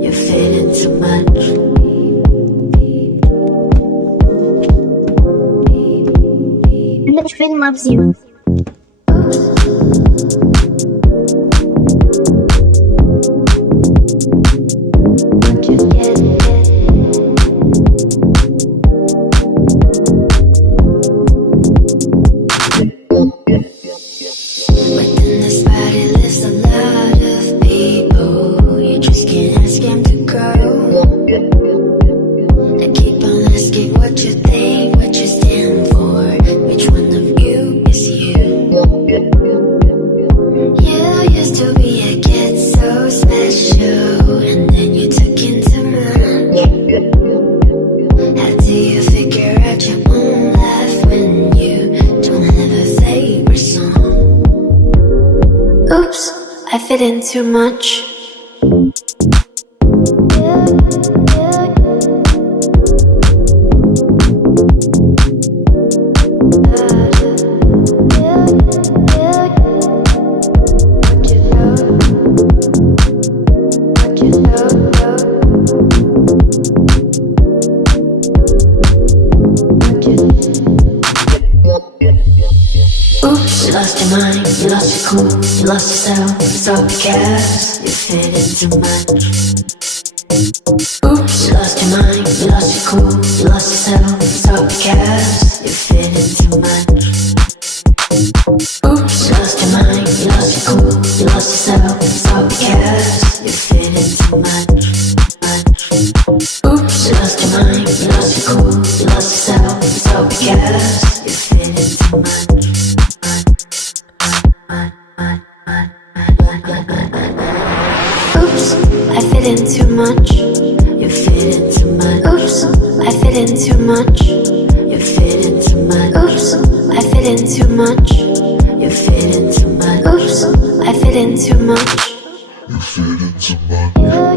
You fit in too much. And the train loves you. Within this body lives a lot of people. You just can't ask them to go. They keep on asking what you think, what you stand for. Which one of you is you? You used to be a kid so special, and then you took into mine. How do you figure out your own life when you don't have a favorite song? Oops, I fit in too much. Oops, you lost your mind, you lost your cool, you lost yourself, it's all because you fit in too much. Oops, you lost your mind, you lost your cool, you lost yourself, it's all because you fit in too much. Oops, you lost your mind, you lost your cool, you lost yourself, it's all because you fit in too much. Oops, you lost your mind, you lost your cool, you lost yourself, it's all because you fit in too much. Oops, I fit in too much. You fit in too much. Oops, I fit in too much. You fit in too much. Oops, I fit in too much. You fit in too much. Oops, I fit in too much. You fit in too much.